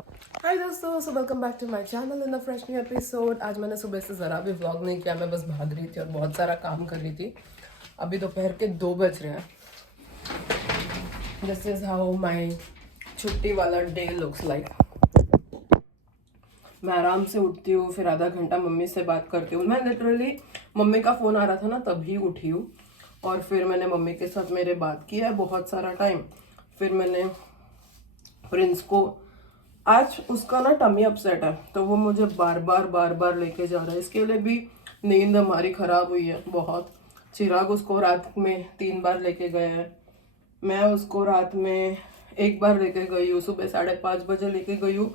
हाय दोस्तों, so welcome back to my channel in the fresh new episode. आज मैंने सुबह से ज़रा भी व्लॉग नहीं किया, मैं बस भाग रही थी और बहुत सारा काम कर रही थी। अभी दोपहर के 2 बज रहे हैं। दिस इज़ हाउ माय छुट्टी वाला डे लुक्स लाइक। मैं आराम से उठती हूँ, फिर आधा घंटा मम्मी से बात करती हूँ। मैं लिटरली मम्मी का फ़ोन आ रहा था ना तभी उठी हूँ, और फिर मैंने मम्मी के साथ मेरे बात किया है बहुत सारा टाइम। फिर मैंने प्रिंस को, आज उसका ना टमी अपसेट है तो वो मुझे बार बार लेके जा रहा है। इसके लिए भी नींद हमारी ख़राब हुई है बहुत। चिराग उसको रात में 3 बार लेके गए हैं, मैं उसको रात में 1 बार लेके गई हूँ। सुबह 5:30 बजे लेके गई हूँ,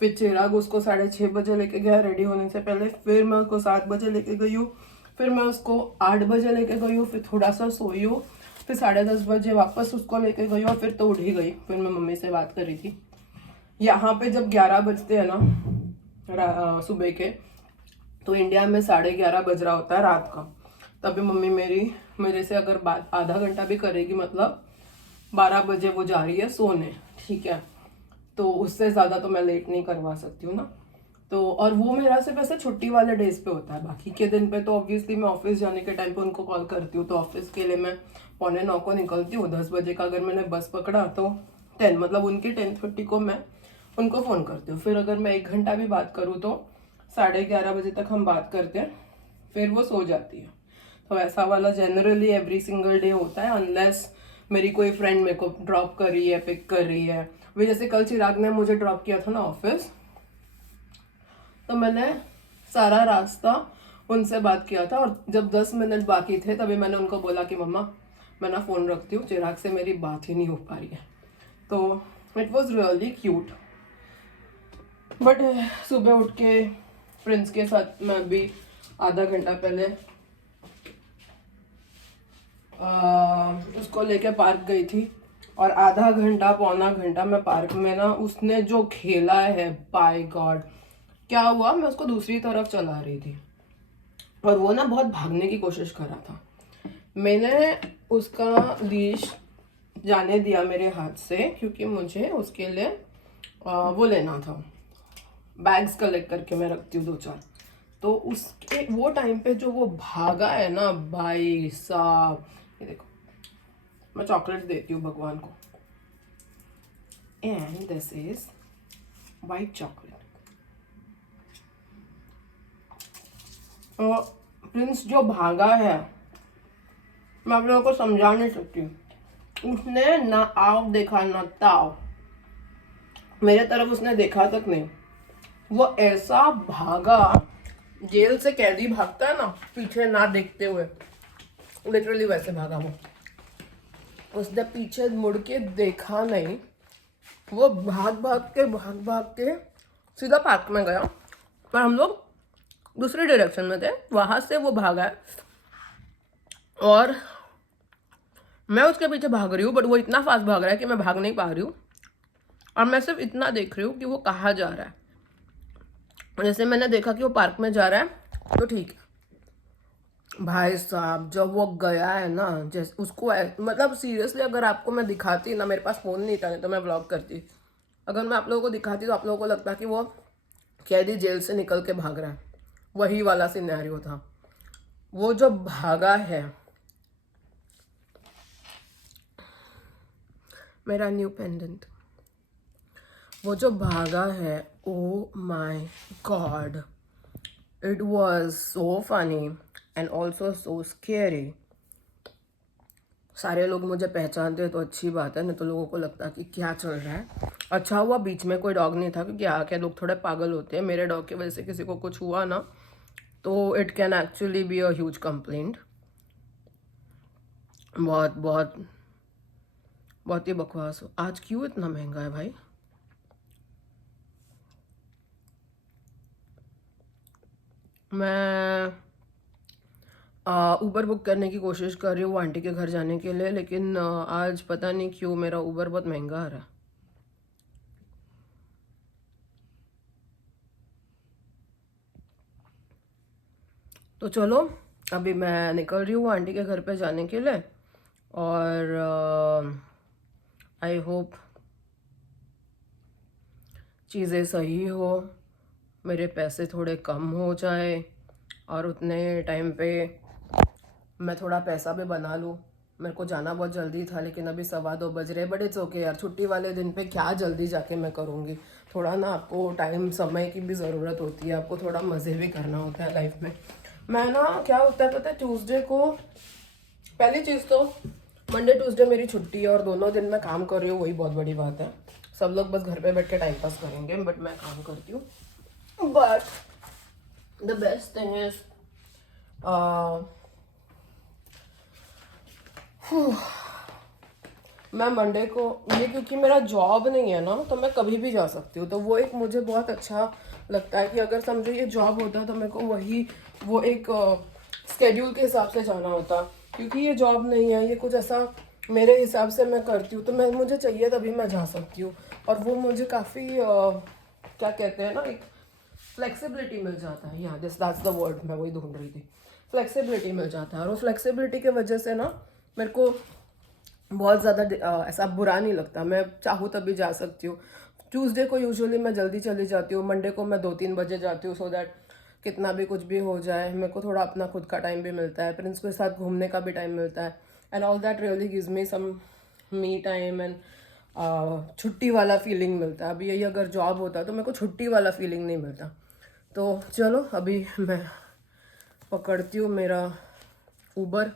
फिर चिराग उसको 6:30 बजे लेके गया रेडी होने से पहले। फिर मैं उसको 7 बजे लेके गई हूँ, फिर मैं उसको 8 बजे लेके गई हूँ, फिर थोड़ा सा सोई हूँ, फिर 10:30 बजे वापस उसको लेके गई हूँ, और फिर तो उठ ही गई। फिर मैं मम्मी से बात कर रही थी। यहाँ पे जब 11 बजते हैं ना सुबह के, तो इंडिया में 11:30 बज रहा होता है रात का। तभी मम्मी मेरे से अगर बात आधा घंटा भी करेगी, मतलब 12 बजे वो जा रही है सोने, ठीक है। तो उससे ज़्यादा तो मैं लेट नहीं करवा सकती हूँ ना। तो और वो मेरा सिर्फ ऐसे छुट्टी वाले डेज पे होता है, बाकी के दिन पे तो ऑब्वियसली मैं ऑफिस जाने के टाइम पे उनको कॉल करती हूँ। तो ऑफिस के लिए मैं 8:45 को निकलती हूँ। 10 बजे का अगर मैंने बस पकड़ा तो 10, मतलब उनकी 10:30 को मैं उनको फ़ोन करती हूँ। फिर अगर मैं 1 घंटा भी बात करूँ तो 11:30 बजे तक हम बात करते हैं, फिर वो सो जाती है। तो ऐसा वाला जनरली एवरी सिंगल डे होता है, अनलेस मेरी कोई फ्रेंड मेरे को ड्रॉप कर रही है, पिक कर रही है। वे जैसे कल चिराग ने मुझे ड्रॉप किया था ना ऑफिस, तो मैंने सारा रास्ता उनसे बात किया था, और जब 10 मिनट बाकी थे तभी मैंने उनको बोला कि मम्मा मैं ना फ़ोन रखती हूँ, चिराग से मेरी बात ही नहीं हो पा रही है। तो it was really cute. But सुबह उठ के फ्रेंड्स के साथ मैं भी आधा घंटा पहले उसको लेके पार्क गई थी, और आधा घंटा पौना घंटा मैं पार्क में ना, उसने जो खेला है बाय गॉड। क्या हुआ, मैं उसको दूसरी तरफ चला रही थी और वो ना बहुत भागने की कोशिश कर रहा था। मैंने उसका लीश जाने दिया मेरे हाथ से, क्योंकि मुझे उसके लिए वो लेना था। बैग्स कलेक्ट करके मैं रखती हूँ 2-4। तो उसके वो टाइम पे जो वो भागा है ना भाई साहब, ये देखो, मैं चॉकलेट देती हूँ भगवान को, and this is white chocolate. और प्रिंस जो भागा है, मैं आप लोगों को समझा नहीं सकती। उसने ना आव देखा ना ताव, मेरे तरफ उसने देखा तक नहीं। वो ऐसा भागा, जेल से कैदी भागता है ना पीछे ना देखते हुए, लिटरली वैसे भागा वो। उसने पीछे मुड़ के देखा नहीं, वो भाग भाग के सीधा पार्क में गया। पर हम लोग दूसरे डायरेक्शन में थे, वहां से वो भागा है और मैं उसके पीछे भाग रही हूँ, बट वो इतना फास्ट भाग रहा है कि मैं भाग नहीं पा रही हूँ। और मैं सिर्फ इतना देख रही हूँ कि वो कहाँ जा रहा है। जैसे मैंने देखा कि वो पार्क में जा रहा है तो ठीक है। भाई साहब जब वो गया है ना, जैसे उसको मतलब सीरियसली अगर आपको मैं दिखाती ना, मेरे पास फ़ोन नहीं था, नहीं तो मैं व्लॉग करती। अगर मैं आप लोगों को दिखाती तो आप लोगों को लगता कि वो कैदी जेल से निकल के भाग रहा है। वही वाला सिनेरियो था। वो जो भागा है, मेरा न्यू पेंडेंट, वो जो भागा है, oh my God, it was so funny and also so scary. सारे लोग मुझे पहचानते हैं तो अच्छी बात है, नहीं तो लोगों को लगता कि क्या चल रहा है। अच्छा हुआ बीच में कोई डॉग नहीं था, क्योंकि आके लोग थोड़े पागल होते हैं। मेरे डॉग की वजह से किसी को कुछ हुआ ना तो it can actually be a huge complaint. बहुत बहुत बहुत ही बकवास हो। आज क्यों इतना महंगा है भाई? मैं ऊबर बुक करने की कोशिश कर रही हूँ वो आंटी के घर जाने के लिए, लेकिन आज पता नहीं क्यों मेरा ऊबर बहुत महंगा आ रहा है। तो चलो, अभी मैं निकल रही हूँ आंटी के घर पे जाने के लिए, और आई होप चीज़ें सही हो, मेरे पैसे थोड़े कम हो जाए और उतने टाइम पे मैं थोड़ा पैसा भी बना लूँ। मेरे को जाना बहुत जल्दी था, लेकिन अभी 2:15 बज रहे, बट इट्स ओके यार। छुट्टी वाले दिन पे क्या जल्दी जाके मैं करूँगी। थोड़ा ना आपको टाइम समय की भी ज़रूरत होती है, आपको थोड़ा मज़े भी करना होता है लाइफ में। मैं ना क्या होता है पता है, ट्यूसडे को पहली चीज़ तो मंडे ट्यूसडे मेरी छुट्टी है और दोनों दिन मैं काम कर रही हूँ, वही बहुत बड़ी बात है। सब लोग बस घर पे बैठ के टाइम पास करेंगे, बट मैं काम करती हूँ। But the best thing is मैं मंडे को, ये क्योंकि मेरा जॉब नहीं है ना, तो मैं कभी भी जा सकती हूँ। तो वो एक मुझे बहुत अच्छा लगता है कि अगर समझो ये जॉब होता तो मेरे को वो एक स्केड्यूल के हिसाब से जाना होता। क्योंकि ये जॉब नहीं है, ये कुछ ऐसा मेरे हिसाब से मैं करती हूँ, तो मैं मुझे चाहिए तभी मैं जा सकती हूँ। और वो मुझे काफ़ी क्या कहते हैं ना, एक फ्लेक्सिबिलिटी मिल जाता है। या दिस दैट्स द वर्ड मैं वही ढूंढ रही थी। फ्लेक्सिबिलिटी मिल जाता है, और वो फ्लेक्सिबिलिटी की वजह से ना मेरे को बहुत ज़्यादा ऐसा बुरा नहीं लगता। मैं चाहूँ तभी जा सकती हूँ। ट्यूसडे को यूजुअली मैं जल्दी चली जाती हूँ, मंडे को मैं 2-3 बजे जाती हूँ, सो दैट कितना भी कुछ भी हो जाए मेरे को थोड़ा अपना खुद का टाइम भी मिलता है, प्रिंस के साथ घूमने का भी टाइम मिलता है, and all that really gives me some me time and छुट्टी वाला फीलिंग मिलता है। अभी यही अगर जॉब होता तो मेरे को छुट्टी वाला फीलिंग नहीं मिलता। तो चलो अभी मैं पकड़ती हूँ मेरा ऊबर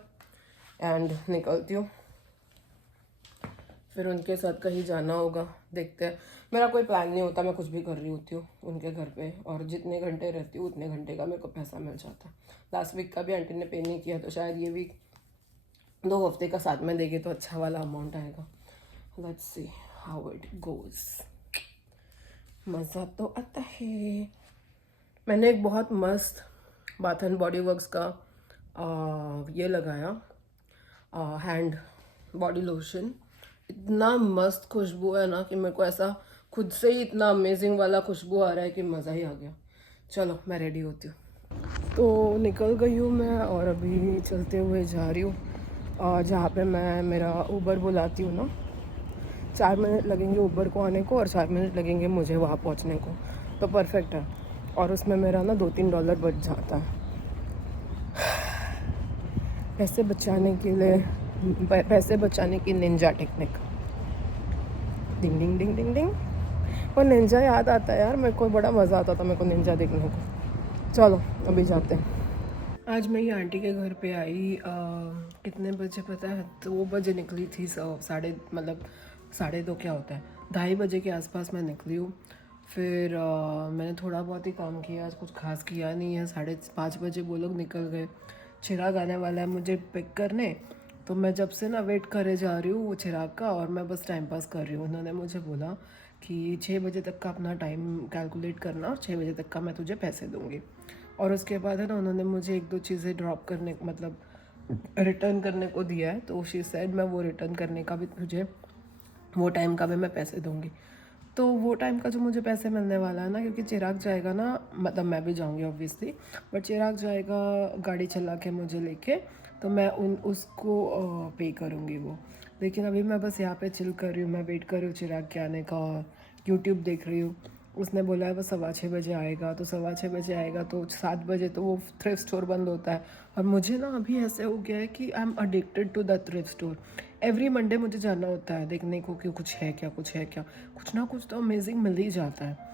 एंड निकलती हूँ, फिर उनके साथ कहीं जाना होगा, देखते हैं। मेरा कोई प्लान नहीं होता, मैं कुछ भी कर रही होती हूँ उनके घर पे, और जितने घंटे रहती हूँ उतने घंटे का मेरे को पैसा मिल जाता है। लास्ट वीक का भी आंटी ने पे नहीं किया, तो शायद ये वीक 2 हफ्ते का साथ में देगी तो अच्छा वाला अमाउंट आएगा। Let's see how it goes. मज़ा तो आता है। मैंने एक बहुत मस्त बाथ एंड बॉडी वर्क्स का ये लगाया हैंड बॉडी लोशन। इतना मस्त खुशबू है ना कि मेरे को ऐसा खुद से ही इतना अमेजिंग वाला खुशबू आ रहा है कि मज़ा ही आ गया। चलो मैं रेडी होती हूँ। तो निकल गई हूँ मैं, और अभी चलते हुए जा रही हूँ जहाँ पे मैं मेरा ऊबर बुलाती हूँ ना। 4 मिनट लगेंगे ऊबर को आने को और 4 मिनट लगेंगे मुझे वहाँ पहुँचने को, तो परफेक्ट है। और उसमें मेरा ना $2-3 बच जाता है। पैसे बचाने की निंजा टेक्निक। डिंग डिंग डिंग डिंग डिंग। और निंजा याद आता है यार, मेरे को बड़ा मज़ा आता था मेरे को निंजा देखने को। चलो अभी जाते हैं। आज मैं ये आंटी के घर पे आई कितने बजे पता है, 2 बजे निकली थी। मतलब 2:30 क्या होता है, 2:30 बजे के आसपास मैं निकली हूँ। फिर मैंने थोड़ा बहुत ही काम किया, आज कुछ खास किया नहीं है। 5:30 बजे वो लोग निकल गए। चिराग आने वाला है मुझे पिक करने, तो मैं जब से ना वेट करे जा रही हूँ वो चिराग का, और मैं बस टाइम पास कर रही हूँ। उन्होंने मुझे बोला कि 6 बजे तक का अपना टाइम कैलकुलेट करना और 6 बजे तक का मैं तुझे पैसे दूँगी। और उसके बाद है ना उन्होंने मुझे 1-2 चीज़ें ड्रॉप करने, मतलब रिटर्न करने को दिया है, तो शी सेड मैं वो रिटर्न करने का भी तुझे वो टाइम का भी मैं पैसे दूँगी। तो वो टाइम का जो मुझे पैसे मिलने वाला है ना, क्योंकि चिराग जाएगा ना, मतलब मैं भी जाऊँगी ऑब्वियसली, बट चिराग जाएगा गाड़ी चला के मुझे लेके, तो मैं उसको पे करूँगी वो। लेकिन अभी मैं बस यहाँ पे चिल कर रही हूँ, मैं वेट कर रही हूँ चिराग के आने का, यूट्यूब देख रही हूँ। उसने बोला है वो 6:15 बजे आएगा, तो 6:15 बजे आएगा तो 7 बजे तो वो थ्रिफ्ट स्टोर बंद होता है। और मुझे ना अभी ऐसे हो गया है कि I am addicted to the thrift store. Every Monday मुझे जाना होता है देखने को कि कुछ है क्या, कुछ ना कुछ तो अमेजिंग मिल ही जाता है।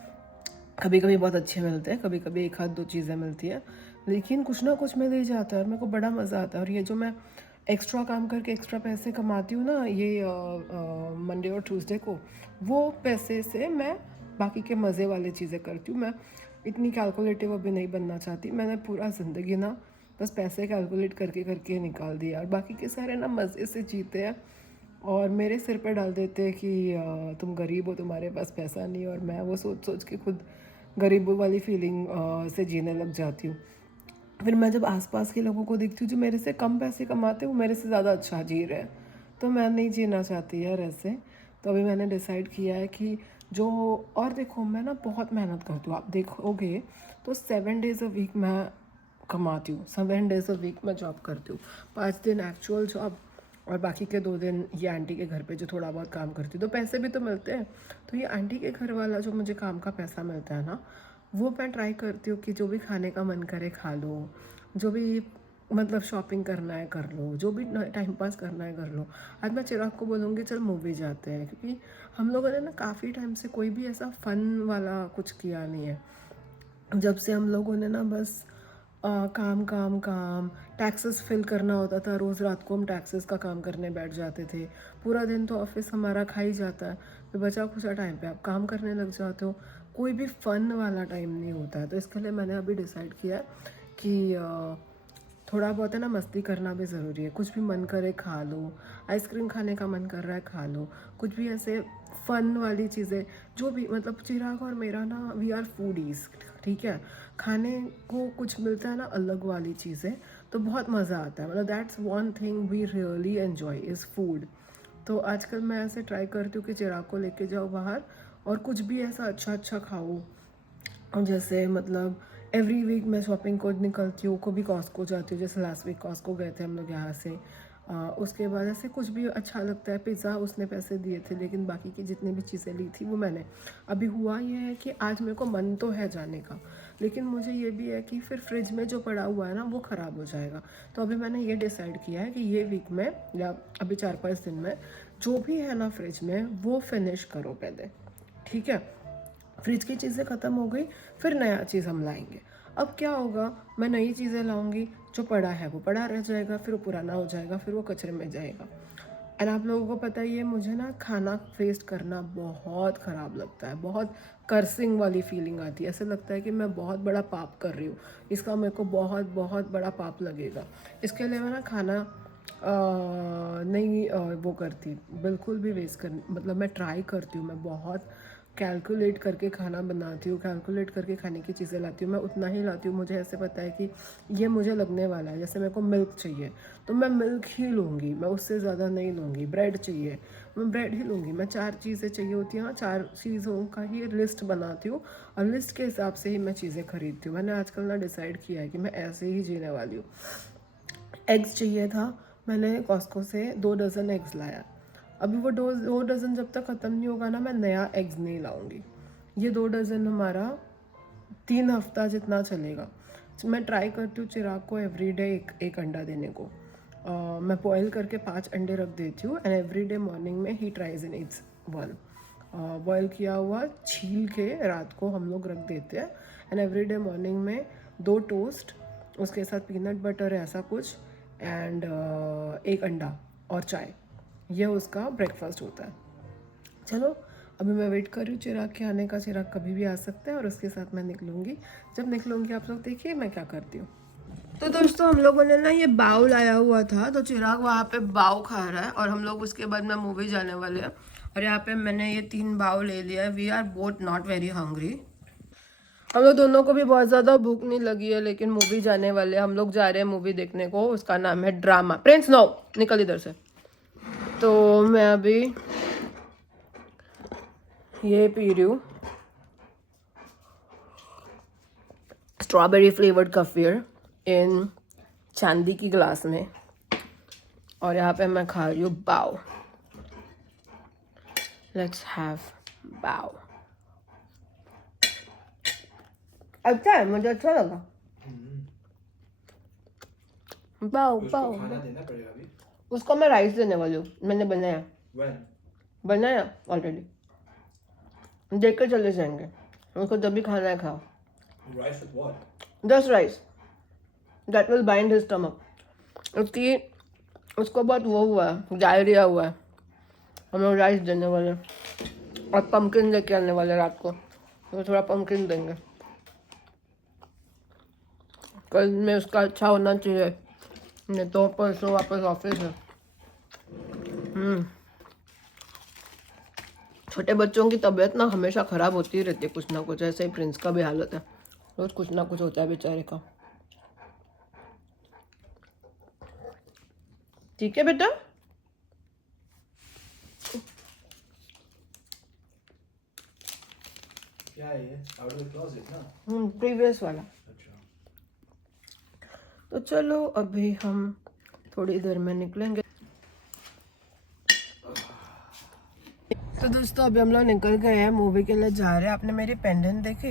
कभी कभी बहुत अच्छे मिलते हैं, कभी कभी 1-2 चीज़ें मिलती हैं, लेकिन कुछ ना कुछ मिल ही जाता है और मेरे को बड़ा मज़ा आता है। और ये जो मैं एक्स्ट्रा काम करके एक्स्ट्रा पैसे कमाती हूँ ना, ये मंडे और ट्यूसडे को, वो पैसे से मैं बाकी के मज़े वाली चीज़ें करती हूँ। मैं इतनी कैलकुलेटिव अभी नहीं बनना चाहती। मैंने पूरा ज़िंदगी ना बस पैसे कैलकुलेट करके करके निकाल दिया, और बाकी के सारे ना मज़े से जीते हैं और मेरे सिर पे डाल देते हैं कि तुम गरीब हो, तुम्हारे पास पैसा नहीं। और मैं वो सोच सोच के खुद गरीबों वाली फीलिंग से जीने लग जाती हूँ। फिर मैं जब आसपास के लोगों को देखती हूँ जो मेरे से कम पैसे कमाते हैं, वो मेरे से ज़्यादा अच्छा जी रहे हैं, तो मैं नहीं जीना चाहती यार ऐसे। तो अभी मैंने डिसाइड किया है कि जो, और देखो मैं ना बहुत मेहनत करती हूँ, आप देखोगे तो 7 डेज़ अ वीक मैं कमाती हूँ, 7 डेज़ अ वीक मैं जॉब करती हूँ, 5 दिन एक्चुअल जॉब और बाकी के 2 दिन ये आंटी के घर पे जो थोड़ा बहुत काम करती हूँ, तो पैसे भी तो मिलते हैं। तो ये आंटी के घर वाला जो मुझे काम का पैसा मिलता है ना, वो मैं ट्राई करती हूँ कि जो भी खाने का मन करे खा लो, जो भी मतलब शॉपिंग करना है कर लो, जो भी टाइम पास करना है कर लो। आज मैं चिराग को बोलूँगी चल मूवी जाते हैं, क्योंकि हम लोगों ने ना काफ़ी टाइम से कोई भी ऐसा फ़न वाला कुछ किया नहीं है। जब से हम लोगों ने ना बस काम काम काम टैक्सेस फिल करना होता था, रोज़ रात को हम टैक्सेस का काम करने बैठ जाते थे। पूरा दिन तो ऑफिस हमारा खा ही जाता है, फिर बचा खुचा टाइम पे आप काम करने लग जाते हो, कोई भी फ़न वाला टाइम नहीं होता है। तो इसके लिए मैंने अभी डिसाइड किया है कि थोड़ा बहुत है ना मस्ती करना भी ज़रूरी है। कुछ भी मन करे खा लो, आइसक्रीम खाने का मन कर रहा है खा लो, कुछ भी ऐसे फ़न वाली चीज़ें जो भी, मतलब चिराग और मेरा ना वी आर फूडीज़, ठीक है। खाने को कुछ मिलता है ना अलग वाली चीज़ें, तो बहुत मज़ा आता है। मतलब that's one thing we really enjoy is food. तो आजकल मैं ऐसे ट्राई करती हूँ कि चिराग को लेके जाओ बाहर और कुछ भी ऐसा अच्छा अच्छा खाओ। जैसे मतलब एवरी वीक मैं शॉपिंग को निकलती हूँ, कभी कॉस्को जाती हूँ, जैसे लास्ट वीक कॉस्को गए थे हम लोग यहाँ से। उसके बाद ऐसे कुछ भी अच्छा लगता है। पिज़्ज़ा उसने पैसे दिए थे, लेकिन बाकी की जितनी भी चीज़ें ली थी वो मैंने। अभी हुआ ये है कि आज मेरे को मन तो है जाने का, लेकिन मुझे ये भी है कि फिर फ्रिज में जो पड़ा हुआ है ना वो ख़राब हो जाएगा। तो अभी मैंने ये डिसाइड किया है कि ये वीक में या अभी 4-5 दिन में जो भी है ना फ्रिज में वो फिनिश करो पहले, ठीक है। फ्रिज की चीज़ें ख़त्म हो गई, फिर नया चीज़ हम लाएंगे। अब क्या होगा, मैं नई चीज़ें लाऊंगी, जो पड़ा है वो पड़ा रह जाएगा, फिर वो पुराना हो जाएगा, फिर वो कचरे में जाएगा। एंड आप लोगों को पता ही है मुझे ना खाना वेस्ट करना बहुत ख़राब लगता है, बहुत कर्सिंग वाली फीलिंग आती है। ऐसे लगता है कि मैं बहुत बड़ा पाप कर रही हूँ, इसका मेरे को बहुत बहुत बड़ा पाप लगेगा। इसके लिए मैं ना खाना नहीं वो करती, बिल्कुल भी वेस्ट कर, मतलब मैं ट्राई करती हूँ, मैं बहुत कैलकुलेट करके खाना बनाती हूँ, कैलकुलेट करके खाने की चीज़ें लाती हूँ। मैं उतना ही लाती हूँ, मुझे ऐसे पता है कि ये मुझे लगने वाला है। जैसे मेरे को मिल्क चाहिए तो मैं मिल्क ही लूँगी, मैं उससे ज़्यादा नहीं लूँगी। ब्रेड चाहिए, मैं ब्रेड ही लूँगी। मैं 4 चीज़ें चाहिए होती हैं, 4 चीज़ों का ही लिस्ट बनाती हूँ और लिस्ट के हिसाब से ही मैं चीज़ें खरीदती हूँ। मैंने आजकल ना डिसाइड किया है कि मैं ऐसे ही जीने वाली हूँ। एग्स चाहिए था, मैंने कॉस्को से 2 डज़न एग्स लाया। अभी वो 2 डज़न जब तक ख़त्म नहीं होगा ना, मैं नया एग्स नहीं लाऊंगी। ये 2 डज़न हमारा 3 हफ्ता जितना चलेगा। मैं ट्राई करती हूँ चिराग को एवरीडे एक अंडा देने को। मैं बॉयल करके 5 अंडे रख देती हूँ एंड एवरीडे मॉर्निंग में ही ट्राइज इन इट्स 1। बॉयल किया हुआ छील के रात को हम लोग रख देते हैं एंड एवरीडे मॉर्निंग में 2 टोस्ट, उसके साथ पीनट बटर ऐसा कुछ एंड 1 अंडा और चाय, ये उसका ब्रेकफास्ट होता है। चलो अभी मैं वेट कर रही हूँ चिराग के आने का। चिराग कभी भी आ सकता है और उसके साथ मैं निकलूँगी। जब निकलूँगी आप लोग देखिए मैं क्या करती हूँ। तो दोस्तों हम लोगों ने ना ये बाव लाया हुआ था, तो चिराग वहाँ पे बाव खा रहा है और हम लोग उसके बाद में मूवी जाने वाले हैं। और यहाँ पे मैंने ये 3 बाव ले लिया है। We are both not very hungry. हम लोग दोनों को भी बहुत ज़्यादा भूख नहीं लगी है, लेकिन मूवी जाने वाले हम लोग जा रहे हैं मूवी देखने को। उसका नाम है ड्रामा। प्रिंस नो निकल इधर से। तो मैं अभी ये पी रही हूँ स्ट्रॉबेरी फ्लेवर्ड कफियर इन चांदी की ग्लास में, और यहाँ पे मैं खा रही हूँ बाव। लेट्स हैव बाव। अच्छा है, मुझे अच्छा लगा। बाव बाव खाना देना पड़ेगा अभी। उसको मैं राइस देने वाली हूँ, मैंने बनाया When? ऑलरेडी। देख कर चले जाएंगे, उसको जब भी खाना है खाओ। Rice with what? Just rice. That will bind his stomach. उसको बहुत वो हुआ है, डायरिया हुआ है। हम लोग राइस देने वाले और पम्पकिन लेके आने वाले रात को, तो थोड़ा पम्पकिन देंगे। कल में उसका अच्छा होना चाहिए, नहीं तो परसों वापस ऑफिस है। छोटे बच्चों की तबीयत ना हमेशा ख़राब होती ही रहती है, कुछ ना कुछ। ऐसे ही प्रिंस का भी हालत है, रोज कुछ ना कुछ होता है बेचारे का। ठीक है बेटा। क्या है ये? Out of the closet ना? प्रीवियस वाला। अच्छा। तो चलो अभी हम थोड़ी देर में निकलेंगे। दोस्तों अभी हम लोग निकल गए हैं, मूवी के लिए जा रहे हैं। आपने मेरी पेंडेंट देखी,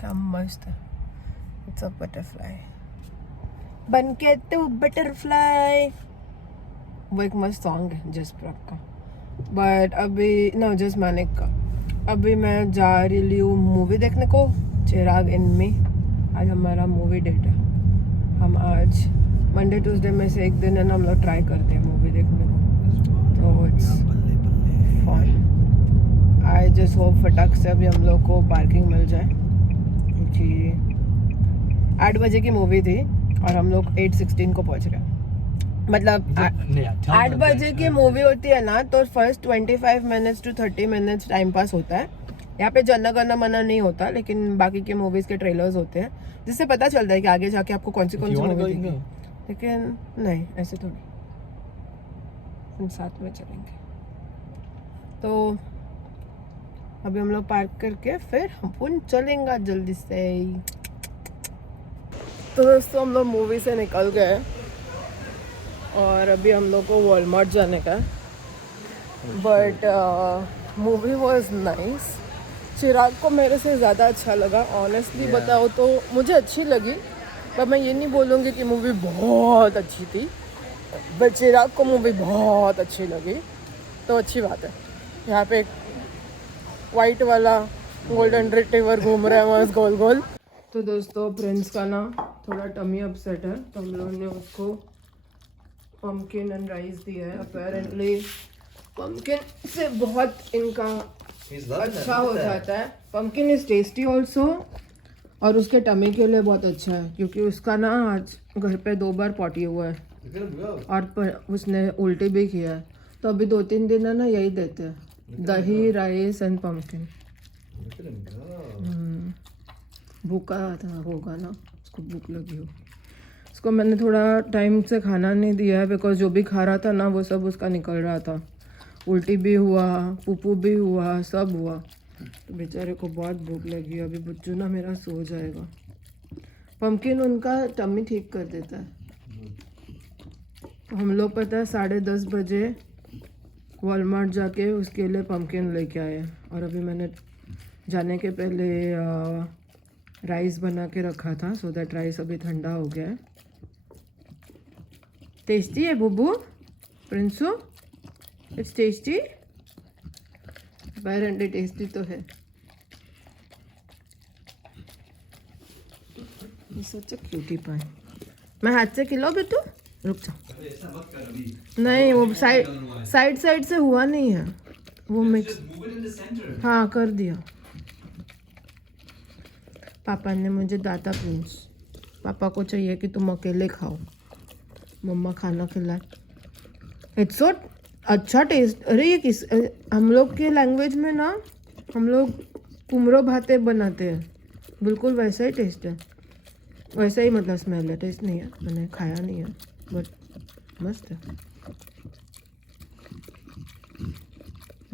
क्या मस्त है। इट्स अ बटरफ्लाई, बन के तू बटरफ्लाई, वो एक मस्त सॉन्ग है जसप्रीत का। बट अभी नो जस्ट मानिक का। अभी मैं जा रही हूँ मूवी देखने को, चिराग इनमी। आज हमारा मूवी डेट है। हम आज मंडे ट्यूसडे में से एक दिन है ना, हम लोग ट्राई करते हैं मूवी देखने को, तो it's fun. I just hope फटाक से अभी हम लोग को पार्किंग मिल जाए, क्योंकि 8 बजे की मूवी थी और हम लोग 8:16 को पहुंच रहे हैं। मतलब 8 बजे की मूवी होती है ना, तो first 25 minutes to 30 minutes time pass होता है। यहाँ पे जन गण मन नहीं होता, लेकिन बाकी के मूवीज के ट्रेलर्स होते हैं, जिससे पता चलता है कि आगे जाके आपको कौन सी मूवी देखनी। लेकिन नहीं, ऐसे थोड़ी, हम साथ में चलेंगे। तो अभी हम लोग पार्क करके फिर हम चलेंगे जल्दी से। तो दोस्तों हम लोग मूवी से निकल गए और अभी हम लोग को वॉलमार्ट जाने का है। But movie was nice. Chirag को मेरे से ज़्यादा अच्छा लगा, ऑनेस्टली बताओ तो मुझे अच्छी लगी, पर मैं ये नहीं बोलूँगी कि मूवी बहुत अच्छी थी। बट चिराग को मूवी बहुत अच्छी लगी, तो अच्छी बात है। यहाँ पे एक वाइट वाला गोल्डन रिट्रीवर घूम रहा है मस्त गोल गोल। तो दोस्तों प्रिंस का ना थोड़ा टमी अपसेट है, तो हम लोगों ने उसको पम्पकिन एंड राइस दिया है। अपेरेंटली पम्पकिन से बहुत इनका अच्छा हो जाता है। पम्पकिन इज टेस्टी ऑल्सो, और उसके टमी के लिए बहुत अच्छा है, क्योंकि उसका ना आज घर पे 2 बार पॉटी हुआ है और उसने उल्टी भी किया है। तो अभी 2-3 दिन है ना यही देते हैं, दही राइस एंड पम्पकिन। भूखा था होगा ना, उसको भूख लगी हो। उसको मैंने थोड़ा टाइम से खाना नहीं दिया है, बिकॉज जो भी खा रहा था ना वो सब उसका निकल रहा था। उल्टी भी हुआ, पुप्पू भी हुआ, सब हुआ। तो बेचारे को बहुत भूख लगी। अभी बुच्चू ना मेरा सो जाएगा। पम्पकिन उनका टमी ठीक कर देता है। तो हम लोग पता है 10:30 बजे वॉलमार्ट जाके उसके लिए पम्पकिन लेके आए। और अभी मैंने जाने के पहले राइस बना के रखा था, सो दैट राइस अभी ठंडा हो गया है। टेस्टी है Bubu, Prinsu, it's tasty. Apparently tasty तो है। सच क्यूटी पाए। मैं हाथ से खिलाओ बेटू, रुक जा। नहीं वो साइड से हुआ नहीं है, वो मिक्स। हाँ कर दिया। पापा ने मुझे डांटा प्रिंस, पापा को चाहिए कि तुम अकेले खाओ, मम्मा खाना खिलाए। इट्स सो अच्छा टेस्ट। अरे ये किस, हम लोग के लैंग्वेज में ना हम लोग कुमरो भाते बनाते हैं, बिल्कुल वैसा ही टेस्ट है, वैसा ही मतलब स्मेल है, टेस्ट नहीं है। मैंने खाया नहीं है बट मस्त है।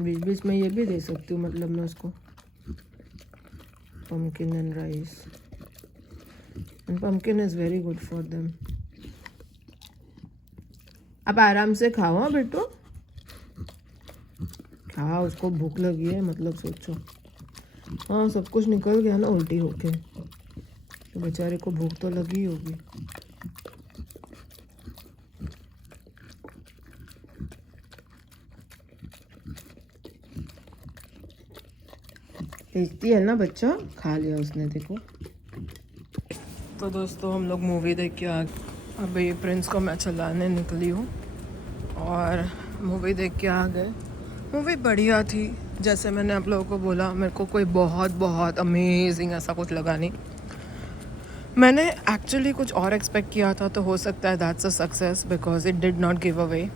बीच बीच में ये भी दे सकती हूँ, मतलब मैं उसको pumpkin and rice, and pumpkin is very good for them. अब आराम से खाओ हाँ बेटू, खाओ, उसको भूख लगी है मतलब सोचो। हाँ सब कुछ निकल गया ना उल्टी होके, तो बेचारे को भूख तो लगी होगी। टेस्टी है ना बच्चा, खा लिया उसने देखो। तो दोस्तों हम लोग मूवी देख के आ गए। अभी प्रिंस को मैं चलाने निकली हूँ और मूवी देख के आ गए। मूवी बढ़िया थी, जैसे मैंने आप लोगों को बोला, मेरे को कोई बहुत बहुत अमेजिंग ऐसा कुछ लगा नहीं। मैंने एक्चुअली कुछ और एक्सपेक्ट किया था, तो हो सकता है that's a success because it did not give away.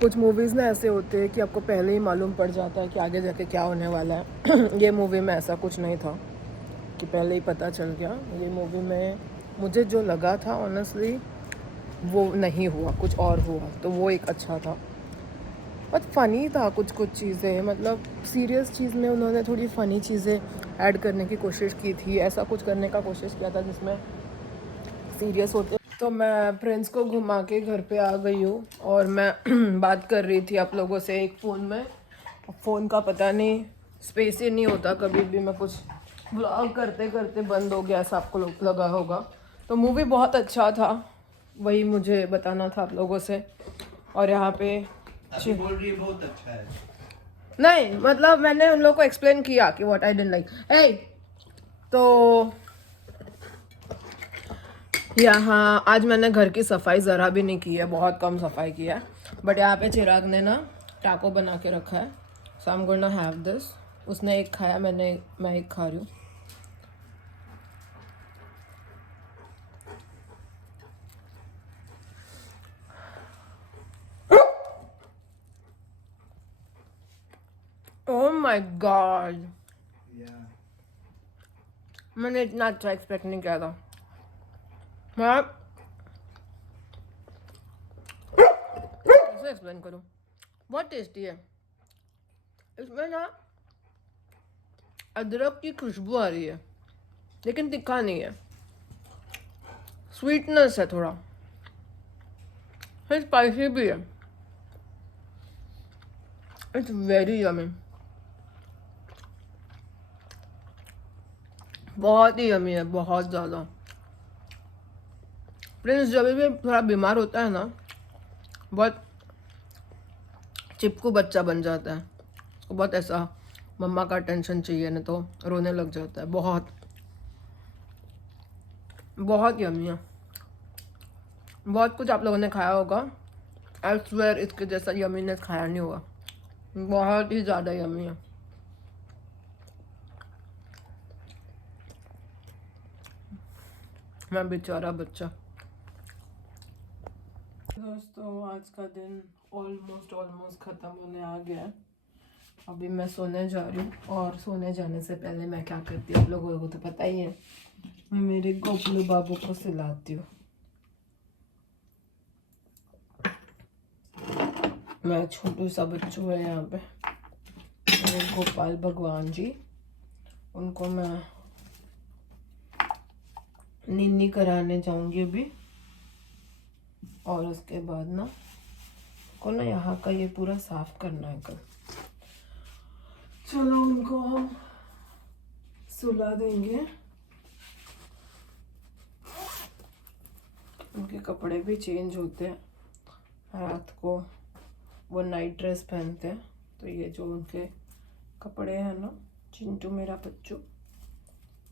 कुछ मूवीज़ ना ऐसे होते हैं कि आपको पहले ही मालूम पड़ जाता है कि आगे जाके क्या होने वाला है। ये मूवी में ऐसा कुछ नहीं था कि पहले ही पता चल गया। ये मूवी में मुझे जो लगा था ऑनेस्टली वो नहीं हुआ, कुछ और हुआ, तो वो एक अच्छा था। बट फ़नी था कुछ चीज़ें, मतलब सीरियस चीज़ में उन्होंने थोड़ी फ़नी चीज़ें ऐड करने की कोशिश की थी। ऐसा कुछ करने का कोशिश किया था जिसमें सीरियस होते। तो मैं प्रिंस को घुमा के घर पे आ गई हूँ और मैं बात कर रही थी आप लोगों से एक फ़ोन में फ़ोन का पता नहीं, स्पेस ही नहीं होता कभी भी। मैं कुछ व्लॉग करते करते बंद हो गया, ऐसा आपको लगा होगा। तो मूवी बहुत अच्छा था, वही मुझे बताना था आप लोगों से। और यहाँ पे अभी बोल रही है बहुत अच्छा है। नहीं, मतलब मैंने उन लोगों को एक्सप्लेन किया कि व्हाट आई डिडंट लाइक। ए तो यहाँ आज मैंने घर की सफाई ज़रा भी नहीं की है, बहुत कम सफाई की है। बट यहाँ पे चिराग ने ना टाको बना के रखा है, so I am gonna have this. उसने एक खाया, मैं एक खा रही हूँ। Oh my god, Yeah. मैंने इतना अच्छा एक्सपेक्ट नहीं किया था। मैं कैसे एक्सप्लेन करूँ, बहुत टेस्टी है। इसमें ना अदरक की खुशबू आ रही है, लेकिन तीखा नहीं है, स्वीटनेस है थोड़ा, फिर स्पाइसी भी है। इट्स वेरी यमी, बहुत ही यमी है, बहुत ज़्यादा। प्रिंस जब भी थोड़ा बीमार होता है ना, बहुत चिपकू बच्चा बन जाता है। उसको बहुत ऐसा मम्मा का अटेंशन चाहिए, ना तो रोने लग जाता है। बहुत बहुत यमी है। बहुत कुछ आप लोगों ने खाया होगा, आई स्वेयर इसके जैसा यमीनेस खाया नहीं होगा। बहुत ही ज़्यादा यमी है। मैं बेचारा बच्चा। दोस्तों आज का दिन ऑलमोस्ट ख़त्म होने आ गया है। अभी मैं सोने जा रही हूँ, और सोने जाने से पहले मैं क्या करती हूँ आप लोगों को तो पता ही है, मैं मेरे गोपलू बाबू को सुलाती हूँ। मैं छोटू सा बच्चू है यहाँ पे, मेरे गोपाल भगवान जी, उनको मैं नीनी कराने जाऊंगी अभी। और उसके बाद ना को ना यहाँ का ये पूरा साफ करना है कल। चलो उनको हम सुला देंगे। उनके कपड़े भी चेंज होते हैं, रात को वो नाइट ड्रेस पहनते हैं, तो ये जो उनके कपड़े हैं ना, चिंटू मेरा बच्चू,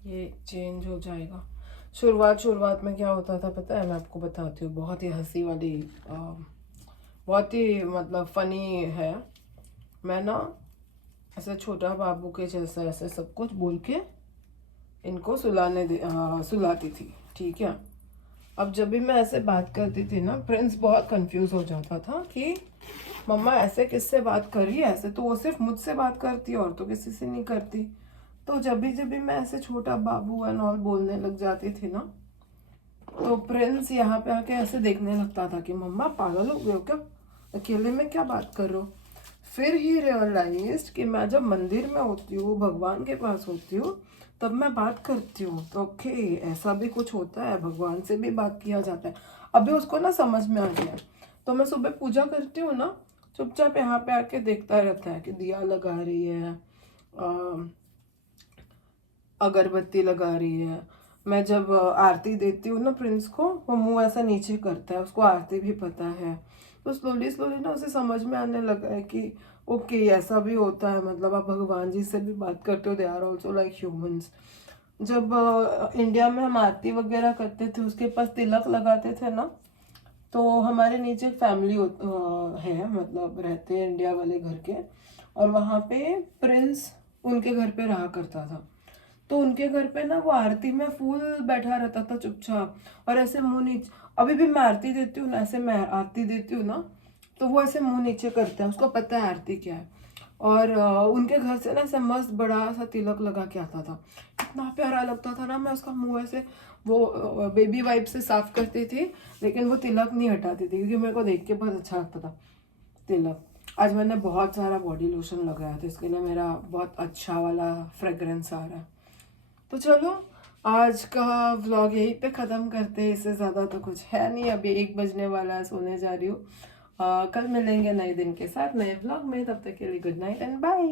ये चेंज हो जाएगा। शुरुआत में क्या होता था पता है, मैं आपको बताती हूँ। बहुत ही हंसी वाली बहुत ही मतलब फ़नी है। मैं ना ऐसे छोटा बाबू के जैसा ऐसे सब कुछ बोल के इनको सुलाती थी, ठीक है। अब जब भी मैं ऐसे बात करती थी ना, प्रिंस बहुत कंफ्यूज हो जाता था कि मम्मा ऐसे किससे बात कर रही है, ऐसे तो वो सिर्फ मुझसे बात करती है और तो किसी से नहीं करती। तो जब भी मैं ऐसे छोटा बाबू एंड ऑल बोलने लग जाती थी ना, तो प्रिंस यहाँ पे आके ऐसे देखने लगता था कि मम्मा पागल हो गए हो क्या, अकेले में क्या बात कर रहे हो। फिर ही रियलाइज कि मैं जब मंदिर में होती हूँ, भगवान के पास होती हूँ, तब मैं बात करती हूँ। तो ओके, ऐसा भी कुछ होता है, भगवान से भी बात किया जाता है। अभी उसको ना समझ में आ गया। तो मैं सुबह पूजा करती हूँ ना, चुपचाप यहाँ पे आके देखता रहता है कि दिया लगा रही है, अगरबत्ती लगा रही है। मैं जब आरती देती हूँ ना प्रिंस को, वो मुंह ऐसा नीचे करता है, उसको आरती भी पता है। तो स्लोली ना उसे समझ में आने लगा है कि ओके ऐसा भी होता है, मतलब आप भगवान जी से भी बात करते हो, they are also like humans. जब इंडिया में हम आरती वगैरह करते थे, उसके पास तिलक लगाते थे ना, तो हमारे नीचे फैमिली है, मतलब रहते हैं इंडिया वाले घर के, और वहाँ पे प्रिंस उनके घर पे रहा करता था। तो उनके घर पे ना वो आरती में फूल बैठा रहता था चुपचाप, और ऐसे मुंह नीचे, अभी भी मैं आरती देती हूँ ना, ऐसे मैं आरती देती हूँ ना, तो वो ऐसे मुंह नीचे करता है, उसको पता है आरती क्या है। और उनके घर से ना ऐसे मस्त बड़ा सा तिलक लगा के आता था, इतना प्यारा लगता था ना। मैं उसका मुंह ऐसे वो बेबी वाइप से साफ करती थी, लेकिन वो तिलक नहीं हटाती थी, क्योंकि मेरे को देख के बहुत अच्छा लगता था तिलक। आज मैंने बहुत सारा बॉडी लोशन लगाया था, इसके लिए मेरा बहुत अच्छा वाला फ्रेग्रेंस आ रहा है। तो चलो आज का व्लॉग यहीं पे ख़त्म करते हैं, इससे ज़्यादा तो कुछ है नहीं। अभी 1 बजने वाला है, सोने जा रही हूँ। कल मिलेंगे नए दिन के साथ नए व्लॉग में, तब तक के लिए गुड नाइट एंड बाय।